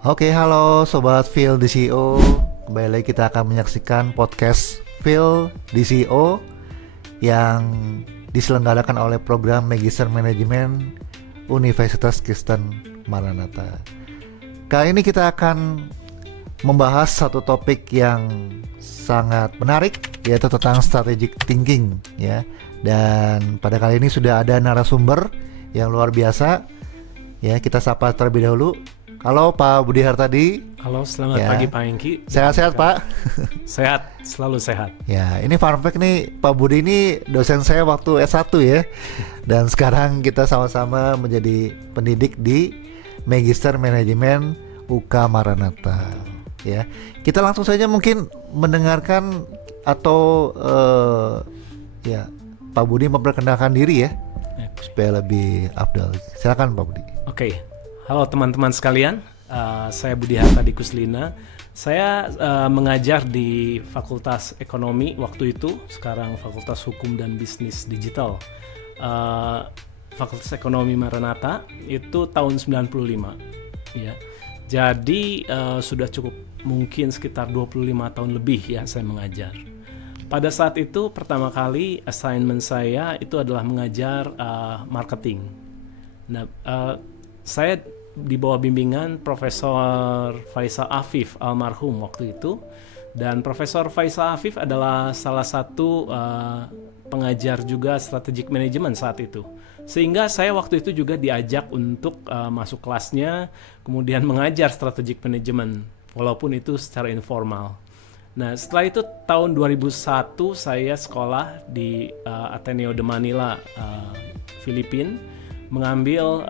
Oke, halo Sobat Phil DCO. Kembali lagi kita akan menyaksikan podcast Phil DCO yang diselenggarakan oleh program Magister Manajemen Universitas Kristen Maranatha. Kali ini kita akan membahas satu topik yang sangat menarik, yaitu tentang strategic thinking ya. Dan pada kali ini sudah ada narasumber yang luar biasa. Ya, kita sapa terlebih dahulu. Halo Pak Budi Hartadi. Halo, selamat pagi Pak Hengki. Sehat-sehat Pak? Sehat, selalu sehat. Ya, ini fun fact nih, Pak Budi ini dosen saya waktu S1 ya. Dan sekarang kita sama-sama menjadi pendidik di Magister Manajemen UK Maranatha. Ya, kita langsung saja mungkin mendengarkan atau ya Pak Budi memperkenalkan diri ya, supaya lebih afdal. Silakan Pak Budi. Oke. Halo teman-teman sekalian, saya Budi Hartadi Kuslina. Saya mengajar di Fakultas Ekonomi waktu itu, sekarang Fakultas Hukum dan Bisnis Digital. Fakultas Ekonomi Maranatha itu tahun 95. Ya. Jadi sudah cukup mungkin sekitar 25 tahun lebih ya saya mengajar. Pada saat itu pertama kali assignment saya itu adalah mengajar marketing. Nah, saya di bawah bimbingan Profesor Faisal Afif almarhum waktu itu, dan Profesor Faisal Afif adalah salah satu pengajar juga strategic management saat itu, sehingga saya waktu itu juga diajak untuk masuk kelasnya, kemudian mengajar strategic management walaupun itu secara informal. Nah, setelah itu tahun 2001 saya sekolah di Ateneo de Manila, Filipina, mengambil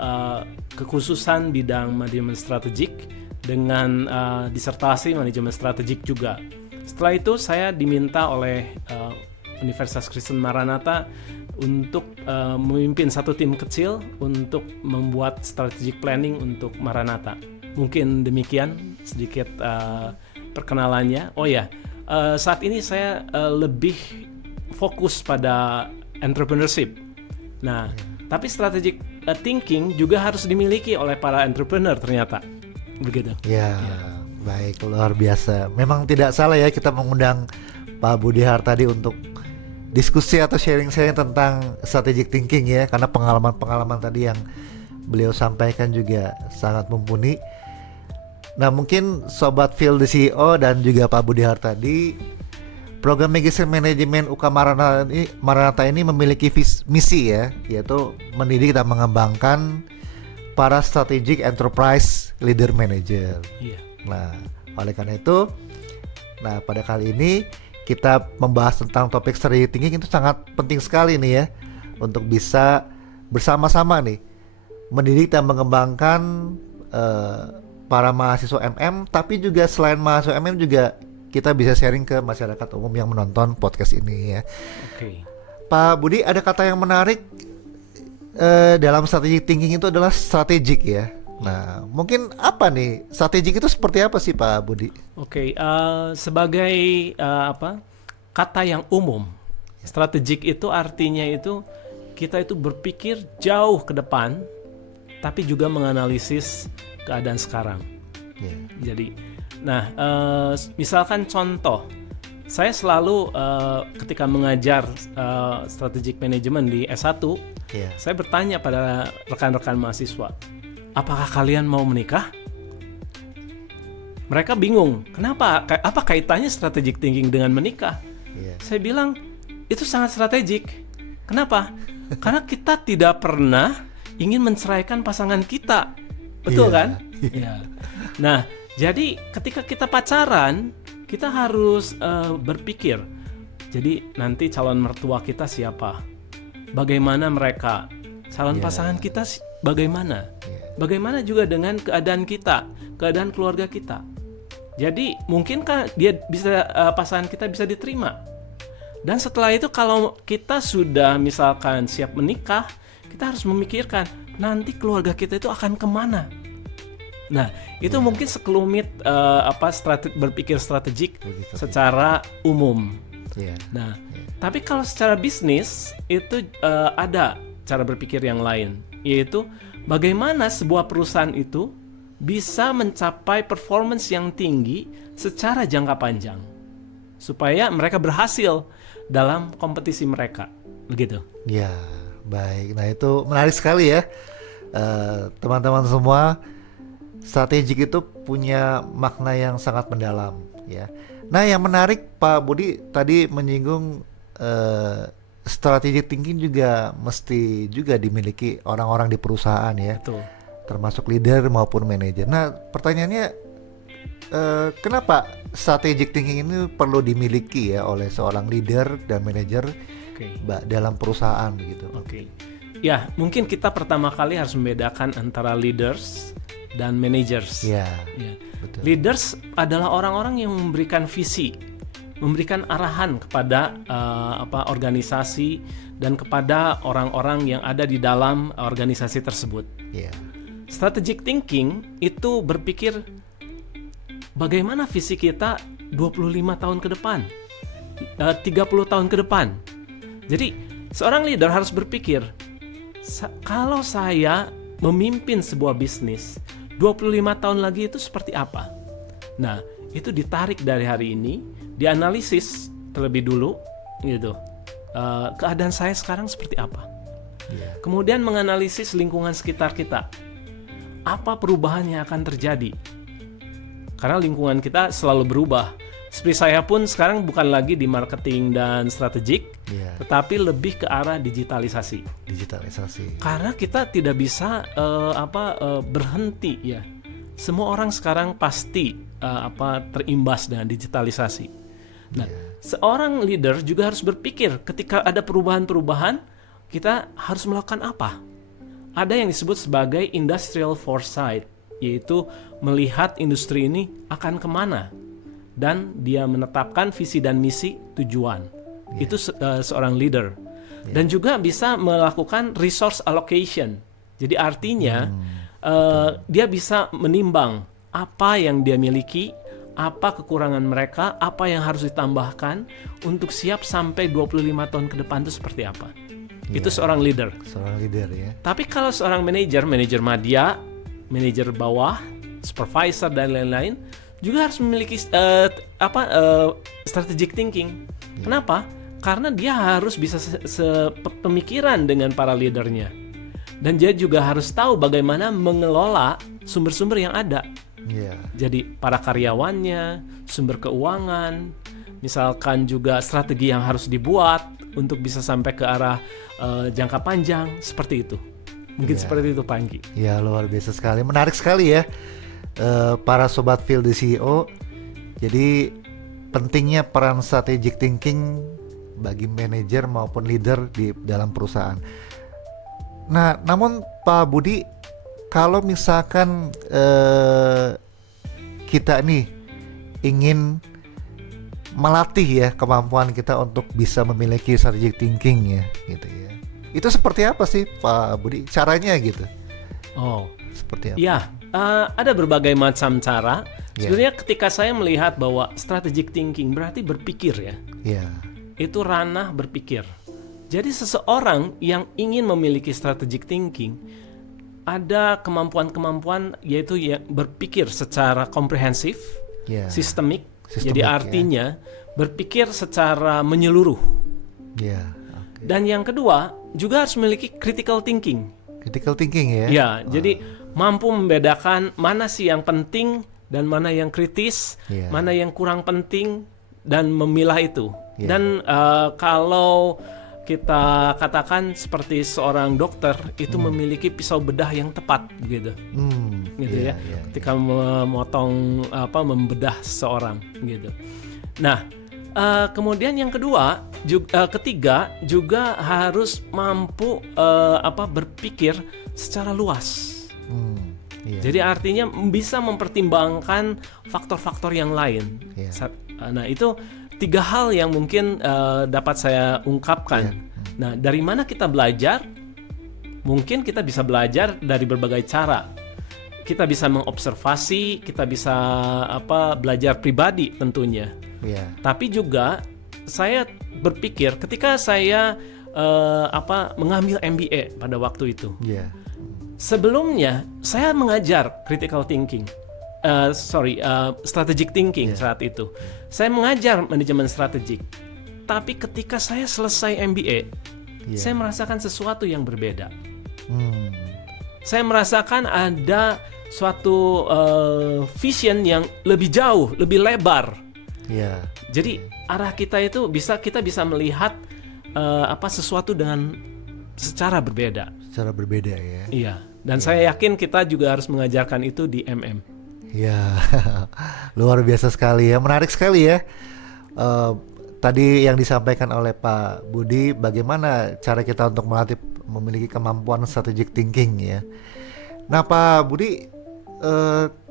kekhususan bidang manajemen strategik dengan disertasi manajemen strategik juga. Setelah itu saya diminta oleh Universitas Kristen Maranatha untuk memimpin satu tim kecil untuk membuat strategic planning untuk Maranatha. Mungkin demikian sedikit perkenalannya. Oh ya, saat ini saya lebih fokus pada entrepreneurship. Nah, tapi strategic thinking juga harus dimiliki oleh para entrepreneur ternyata. Begitu. Ya, baik, luar biasa. Memang tidak salah ya kita mengundang Pak Budi Hartadi untuk diskusi atau sharing tentang strategic thinking ya, karena pengalaman-pengalaman tadi yang beliau sampaikan juga sangat mumpuni. Nah, mungkin Sobat Phil the CEO dan juga Pak Budi Hartadi, program Magister Manajemen UK Maranatha ini memiliki misi ya, yaitu mendidik dan mengembangkan para strategic enterprise leader manager. Iya. Nah, oleh karena itu, pada kali ini kita membahas tentang topik strategic thinking. Itu sangat penting sekali nih ya, untuk bisa bersama-sama nih mendidik dan mengembangkan para mahasiswa MM, tapi juga selain mahasiswa MM juga kita bisa sharing ke masyarakat umum yang menonton podcast ini ya. Oke. Pak Budi, ada kata yang menarik dalam strategic thinking itu adalah strategik ya. Nah, mungkin apa nih strategik itu seperti apa sih Pak Budi? Oke, sebagai kata yang umum, strategik itu artinya itu kita itu berpikir jauh ke depan, tapi juga menganalisis keadaan sekarang. Jadi, nah, misalkan contoh, saya selalu ketika mengajar strategic management di S1, saya bertanya pada rekan-rekan mahasiswa, apakah kalian mau menikah? Mereka bingung, kenapa? Apa kaitannya strategic thinking dengan menikah? Saya bilang, itu sangat strategik. Kenapa? Karena kita tidak pernah ingin menceraikan pasangan kita. Betul kan? Yeah. Nah, jadi ketika kita pacaran, kita harus berpikir, jadi nanti calon mertua kita siapa? Bagaimana mereka? Calon pasangan kita bagaimana? Bagaimana juga dengan keadaan kita, keadaan keluarga kita? Jadi mungkinkah pasangan kita bisa diterima? Dan setelah itu kalau kita sudah misalkan siap menikah, kita harus memikirkan nanti keluarga kita itu akan kemana? Nah, itu mungkin sekelumit berpikir strategik secara umum. Nah, tapi kalau secara bisnis itu ada cara berpikir yang lain, yaitu bagaimana sebuah perusahaan itu bisa mencapai performance yang tinggi secara jangka panjang supaya mereka berhasil dalam kompetisi mereka, begitu. Ya, baik. Nah, itu menarik sekali ya. Teman-teman semua, strategik itu punya makna yang sangat mendalam ya. Nah, yang menarik Pak Budi tadi menyinggung strategic thinking juga mesti juga dimiliki orang-orang di perusahaan ya. Betul. Termasuk leader maupun manajer. Nah, pertanyaannya kenapa strategic thinking ini perlu dimiliki ya oleh seorang leader dan manajer dalam perusahaan gitu? Oke. Ya, mungkin kita pertama kali harus membedakan antara leaders dan managers. Ya, betul. Leaders adalah orang-orang yang memberikan visi, memberikan arahan kepada organisasi dan kepada orang-orang yang ada di dalam organisasi tersebut. Yeah. Strategic thinking itu berpikir bagaimana visi kita 25 tahun ke depan, 30 tahun ke depan. Jadi seorang leader harus berpikir, kalau saya memimpin sebuah bisnis 25 tahun lagi itu seperti apa? Nah, itu ditarik dari hari ini, dianalisis terlebih dulu gitu. Keadaan saya sekarang seperti apa? Yeah. Kemudian menganalisis lingkungan sekitar kita. Apa perubahan yang akan terjadi? Karena lingkungan kita selalu berubah. Seperti saya pun sekarang bukan lagi di marketing dan strategik, tetapi lebih ke arah digitalisasi. Karena kita tidak bisa berhenti ya. Semua orang sekarang pasti terimbas dengan digitalisasi. Nah, seorang leader juga harus berpikir ketika ada perubahan-perubahan, kita harus melakukan apa? Ada yang disebut sebagai industrial foresight, yaitu melihat industri ini akan kemana. Dan dia menetapkan visi dan misi tujuan. Itu seorang leader. Dan juga bisa melakukan resource allocation. Jadi artinya dia bisa menimbang apa yang dia miliki, apa kekurangan mereka, apa yang harus ditambahkan untuk siap sampai 25 tahun ke depan itu seperti apa. Itu seorang leader. Seorang leader ya. Tapi kalau seorang manajer madya, manajer bawah, supervisor dan lain-lain, juga harus memiliki strategic thinking. Kenapa? Karena dia harus bisa sepemikiran dengan para leadernya. Dan dia juga harus tahu bagaimana mengelola sumber-sumber yang ada. Jadi para karyawannya, sumber keuangan, misalkan juga strategi yang harus dibuat untuk bisa sampai ke arah jangka panjang, seperti itu. Mungkin seperti itu Pak Anggi. Ya, luar biasa sekali, menarik sekali ya. Para sobat Phil the CEO, jadi pentingnya peran strategic thinking bagi manajer maupun leader di dalam perusahaan. Nah, namun Pak Budi, kalau misalkan kita nih ingin melatih ya kemampuan kita untuk bisa memiliki strategic thinking ya, gitu ya. Itu seperti apa sih Pak Budi? Caranya gitu? Seperti apa? Ya. Ada berbagai macam cara. Sebenarnya ketika saya melihat bahwa strategic thinking berarti berpikir ya. Itu ranah berpikir. Jadi seseorang yang ingin memiliki strategic thinking ada kemampuan-kemampuan yaitu ya berpikir secara komprehensif, sistemik. Jadi artinya berpikir secara menyeluruh. Dan yang kedua juga harus memiliki critical thinking. Critical thinking ya. Jadi mampu membedakan mana sih yang penting dan mana yang kritis, mana yang kurang penting, dan memilah itu. Dan kalau kita katakan seperti seorang dokter itu memiliki pisau bedah yang tepat, gitu ya. Ketika memotong membedah seseorang, gitu. Nah, kemudian yang kedua, ketiga juga harus mampu berpikir secara luas. Jadi artinya bisa mempertimbangkan faktor-faktor yang lain. Nah, itu 3 hal yang mungkin dapat saya ungkapkan. Nah, dari mana kita belajar? Mungkin kita bisa belajar dari berbagai cara. Kita bisa mengobservasi, kita bisa belajar pribadi tentunya. Tapi juga saya berpikir ketika saya mengambil MBA pada waktu itu. Sebelumnya saya mengajar critical thinking, strategic thinking saat itu. Saya mengajar manajemen strategik. Tapi ketika saya selesai MBA, saya merasakan sesuatu yang berbeda. Saya merasakan ada suatu vision yang lebih jauh, lebih lebar. Jadi arah kita itu kita bisa melihat sesuatu dengan secara berbeda. Secara berbeda ya. Iya. Dan saya yakin kita juga harus mengajarkan itu di MM. Ya, luar biasa sekali ya, menarik sekali ya. Tadi yang disampaikan oleh Pak Budi, bagaimana cara kita untuk memiliki kemampuan strategic thinking ya. Nah Pak Budi,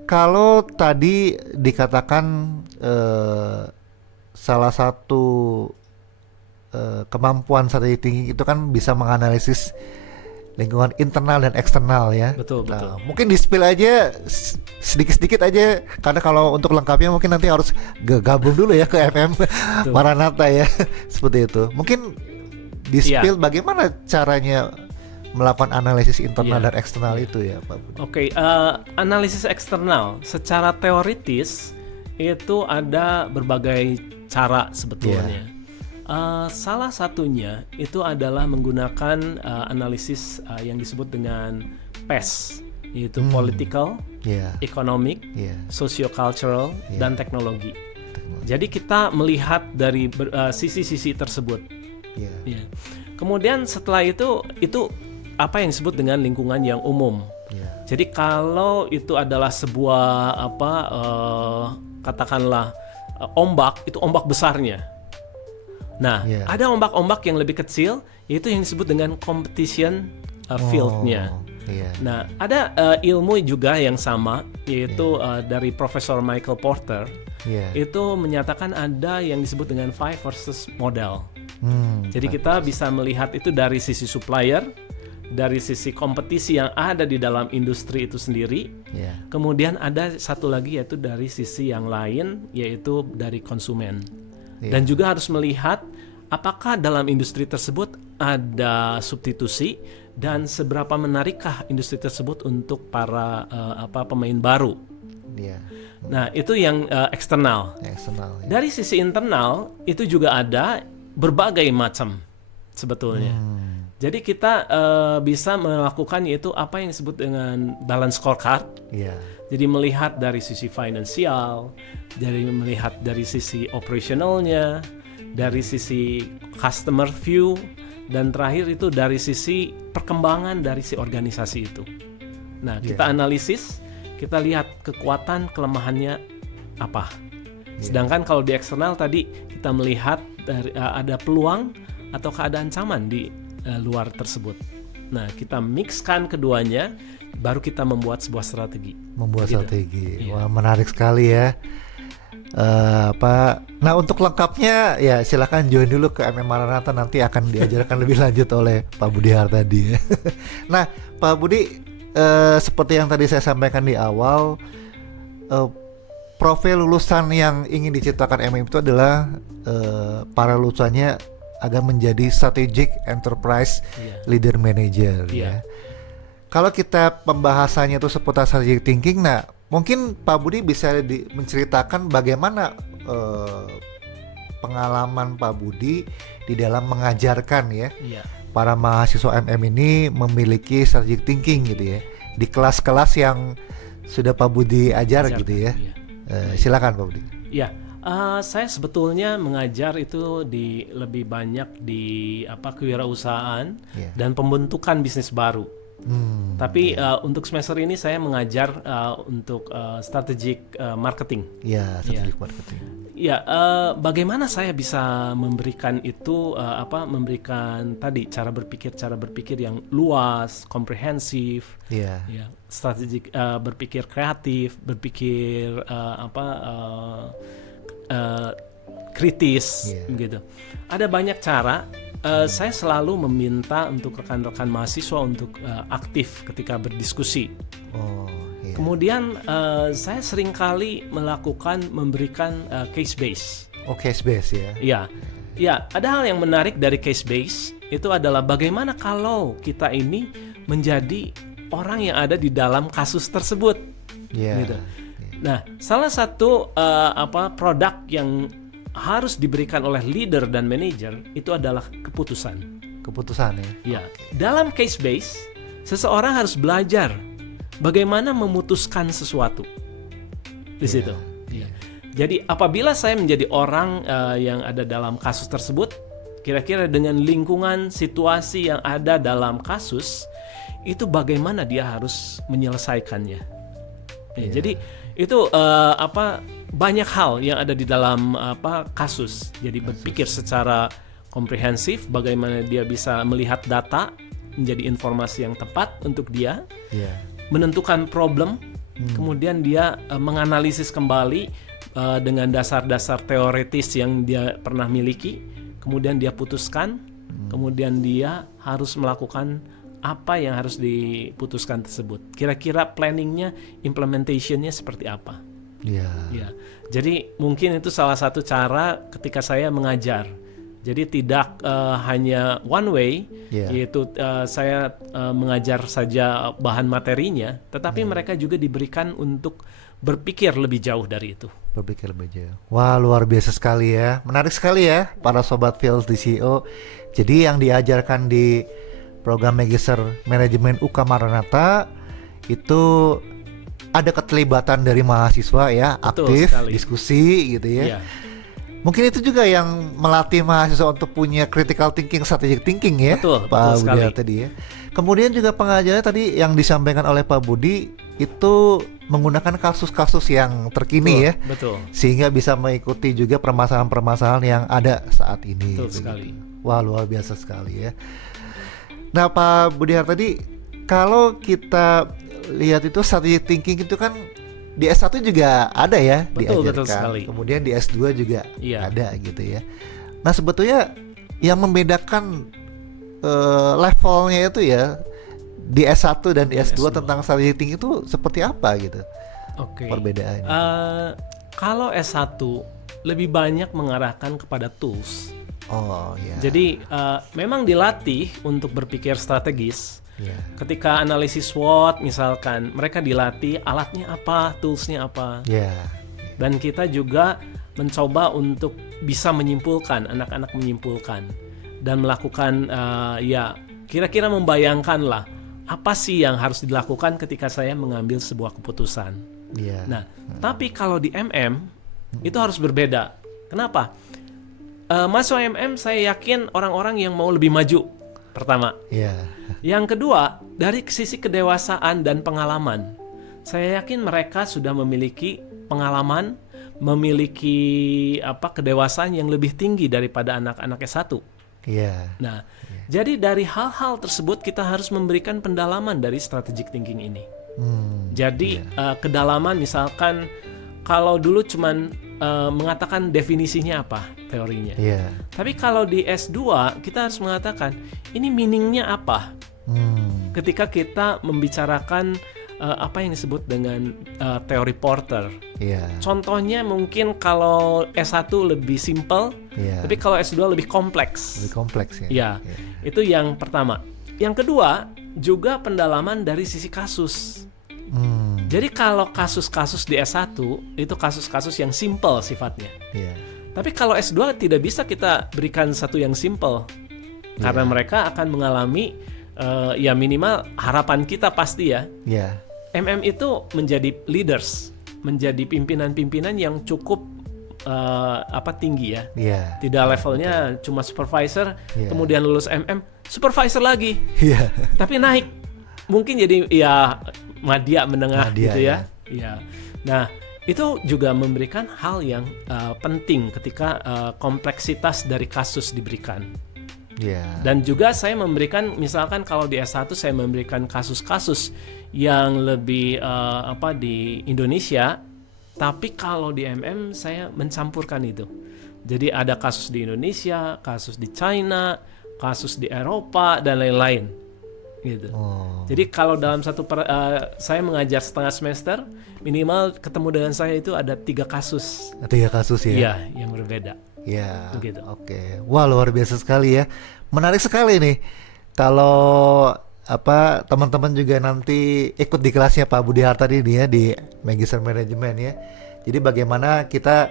kalau tadi dikatakan salah satu kemampuan strategic thinking itu kan bisa menganalisis lingkungan internal dan eksternal ya. Betul. Mungkin di-spill aja sedikit-sedikit aja, karena kalau untuk lengkapnya mungkin nanti harus gabung dulu ya ke FM Maranatha ya. Seperti itu. Mungkin di-spill bagaimana caranya melakukan analisis internal dan eksternal itu ya Pak Budi. Oke, analisis eksternal secara teoritis itu ada berbagai cara sebetulnya. Salah satunya itu adalah menggunakan analisis yang disebut dengan PES, yaitu political, economic, socio-cultural, dan teknologi. Jadi kita melihat dari sisi-sisi tersebut. Kemudian setelah itu apa yang disebut dengan lingkungan yang umum. Jadi kalau itu adalah sebuah katakanlah ombak, itu ombak besarnya. Nah, ada ombak-ombak yang lebih kecil, yaitu yang disebut dengan competition field-nya. Nah, ada ilmu juga yang sama, yaitu dari Profesor Michael Porter. Itu menyatakan ada yang disebut dengan 5 versus model. Jadi kita bisa melihat itu dari sisi supplier, dari sisi kompetisi yang ada di dalam industri itu sendiri. Kemudian ada satu lagi yaitu dari sisi yang lain, yaitu dari konsumen. Dan juga harus melihat apakah dalam industri tersebut ada substitusi dan seberapa menarikkah industri tersebut untuk para pemain baru. Nah, itu yang eksternal. Dari sisi internal itu juga ada berbagai macam sebetulnya. Jadi kita bisa melakukan yaitu apa yang disebut dengan balance scorecard. Jadi melihat dari sisi finansial, melihat dari sisi operasionalnya, dari sisi customer view, dan terakhir itu dari sisi perkembangan dari si organisasi itu. Nah, kita analisis, kita lihat kekuatan kelemahannya apa. Sedangkan kalau di eksternal tadi kita melihat ada peluang atau keadaan ancaman di luar tersebut. Nah, kita mixkan keduanya, baru kita membuat sebuah strategi. Strategi. Wah, menarik sekali ya. Nah, untuk lengkapnya ya silakan join dulu ke MM Maranatha, nanti akan diajarkan lebih lanjut oleh Pak Budi Hartadi. Nah, Pak Budi, seperti yang tadi saya sampaikan di awal, profil lulusan yang ingin diciptakan MM itu adalah para lulusannya agar menjadi strategic enterprise leader manager ya. Kalau kita pembahasannya itu seputar strategic thinking, nah mungkin Pak Budi bisa menceritakan bagaimana pengalaman Pak Budi di dalam mengajarkan para mahasiswa MM ini memiliki strategic thinking gitu ya, di kelas-kelas yang sudah Pak Budi ajarkan gitu ya. Silakan Pak Budi. Saya sebetulnya mengajar itu lebih banyak di kewirausahaan dan pembentukan bisnis baru. Tapi untuk semester ini saya mengajar untuk strategic marketing. Strategic marketing. Bagaimana saya bisa memberikan itu memberikan tadi cara berpikir yang luas, komprehensif, strategik, berpikir kreatif, berpikir kritis, gitu. Ada banyak cara. Saya selalu meminta untuk rekan-rekan mahasiswa untuk aktif ketika berdiskusi. Kemudian saya seringkali memberikan case base. Case base ya. Ada hal yang menarik dari case base itu adalah bagaimana kalau kita ini menjadi orang yang ada di dalam kasus tersebut. Iya. Gitu. Nah, salah satu produk yang harus diberikan oleh leader dan manager itu adalah keputusan. Keputusan ya. Ya, dalam case base, seseorang harus belajar bagaimana memutuskan sesuatu di situ. Ya. Jadi apabila saya menjadi orang yang ada dalam kasus tersebut, kira-kira dengan lingkungan situasi yang ada dalam kasus, itu bagaimana dia harus menyelesaikannya. Ya, jadi itu banyak hal yang ada di dalam kasus. Jadi berpikir secara komprehensif, bagaimana dia bisa melihat data menjadi informasi yang tepat untuk dia, menentukan problem, kemudian dia menganalisis kembali dengan dasar-dasar teoritis yang dia pernah miliki, kemudian dia putuskan, kemudian dia harus melakukan apa yang harus diputuskan tersebut. Kira-kira planningnya, implementationnya seperti apa? Ya. Jadi mungkin itu salah satu cara ketika saya mengajar. Jadi tidak hanya one way, yaitu saya mengajar saja bahan materinya, tetapi mereka juga diberikan untuk berpikir lebih jauh dari itu. Berpikir lebih jauh. Wah, luar biasa sekali ya. Menarik sekali ya para sobat Field DCO. Jadi yang diajarkan di program Magister Manajemen UK Maranatha itu ada keterlibatan dari mahasiswa ya, aktif, diskusi gitu ya. Mungkin itu juga yang melatih mahasiswa untuk punya critical thinking, strategic thinking ya. Pak Budi tadi ya. Kemudian juga pengajarnya tadi yang disampaikan oleh Pak Budi itu menggunakan kasus-kasus yang terkini ya. Sehingga bisa mengikuti juga permasalahan-permasalahan yang ada saat ini. Sekali. Wah, luar biasa sekali ya. Nah, Pak Budi tadi kalau kita lihat itu strategic thinking itu kan di S1 juga ada ya, diajarkan. Kemudian di S2 juga ada gitu ya. Nah, sebetulnya yang membedakan levelnya itu ya di S1 dan di S2 tentang strategic thinking itu seperti apa gitu? Perbedaannya. Kalau S1 lebih banyak mengarahkan kepada tools. Jadi memang dilatih untuk berpikir strategis. Ketika analisis SWOT misalkan, mereka dilatih alatnya apa, toolsnya apa. Dan kita juga mencoba untuk bisa menyimpulkan, anak-anak menyimpulkan dan melakukan kira-kira membayangkan lah apa sih yang harus dilakukan ketika saya mengambil sebuah keputusan. Nah, tapi kalau di MM itu harus berbeda. Kenapa? Masuk MM saya yakin orang-orang yang mau lebih maju. Pertama. Yang kedua, dari sisi kedewasaan dan pengalaman, saya yakin mereka sudah memiliki pengalaman, memiliki kedewasaan yang lebih tinggi daripada anak-anak S1. Nah, jadi dari hal-hal tersebut kita harus memberikan pendalaman dari strategic thinking ini. Jadi kedalaman misalkan kalau dulu cuman mengatakan definisinya apa, teorinya. Tapi kalau di S2 kita harus mengatakan ini meaningnya apa. Ketika kita membicarakan apa yang disebut dengan teori Porter. Contohnya mungkin kalau S1 lebih simple, tapi kalau S2 lebih kompleks. Lebih kompleks ya. Itu yang pertama. Yang kedua juga pendalaman dari sisi kasus. Jadi kalau kasus-kasus di S1 itu kasus-kasus yang simple sifatnya. Tapi kalau S2 tidak bisa kita berikan satu yang simple. Karena mereka akan mengalami minimal harapan kita pasti ya. MM itu menjadi leaders, menjadi pimpinan-pimpinan yang cukup tinggi ya. Tidak levelnya cuma supervisor, kemudian lulus MM, supervisor lagi. Tapi naik. Mungkin jadi madya menengah gitu ya. Nah, itu juga memberikan hal yang penting ketika kompleksitas dari kasus diberikan. Dan juga saya memberikan, misalkan kalau di S1 saya memberikan kasus-kasus yang lebih di Indonesia, tapi kalau di MM saya mencampurkan itu. Jadi ada kasus di Indonesia, kasus di China, kasus di Eropa dan lain-lain. Gitu. Jadi kalau dalam saya mengajar setengah semester, minimal ketemu dengan saya itu ada 3 kasus. 3 kasus ya? Iya, yang berbeda. Oke. Wah, luar biasa sekali ya. Menarik sekali nih. Kalau apa teman-teman juga nanti ikut di kelasnya Pak Budi Hartadi ini ya di Magister Management ya. Jadi bagaimana kita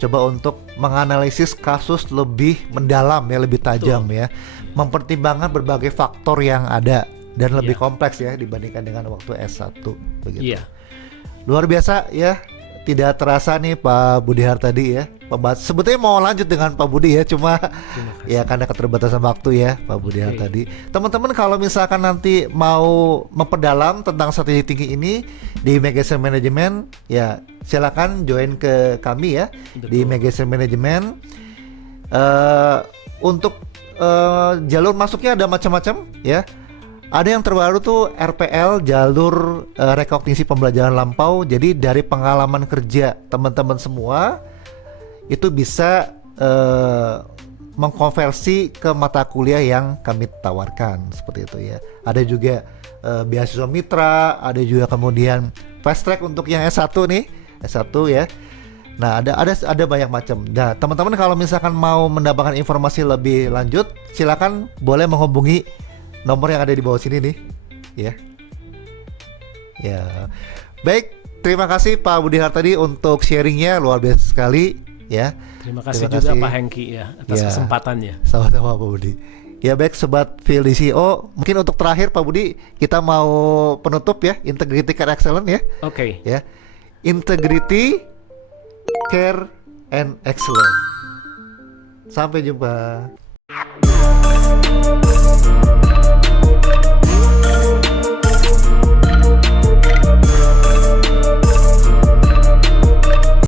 coba untuk menganalisis kasus lebih mendalam ya, lebih tajam ya, mempertimbangkan berbagai faktor yang ada dan lebih kompleks ya dibandingkan dengan waktu S1 begitu. Luar biasa ya. Tidak terasa nih Pak Budi Hartadi ya. Sebetulnya mau lanjut dengan Pak Budi ya, cuma ya karena keterbatasan waktu ya Pak Budi Hartadi. Teman-teman kalau misalkan nanti mau memperdalam tentang strategi tinggi ini di Magister Management ya silakan join ke kami ya. Betul. Di Magister Management. Untuk jalur masuknya ada macam-macam ya. Ada yang terbaru tuh RPL, jalur rekognisi pembelajaran lampau. Jadi dari pengalaman kerja teman-teman semua itu bisa mengkonversi ke mata kuliah yang kami tawarkan seperti itu ya. Ada juga beasiswa mitra, ada juga kemudian fast track untuk yang S1 nih, S1 ya. Nah, ada banyak macam. Nah, teman-teman kalau misalkan mau mendapatkan informasi lebih lanjut, silakan boleh menghubungi nomor yang ada di bawah sini nih, ya. Ya, baik. Terima kasih Pak Budi Hartadi untuk sharingnya, luar biasa sekali, ya. Terima kasih juga Pak Hengki ya atas kesempatannya. Sama-sama Pak Budi. Ya baik, sobat Field DCO, mungkin untuk terakhir Pak Budi, kita mau penutup ya, Integrity Care Excellence ya. Oke. Ya, Integrity Care and Excellence. Sampai jumpa.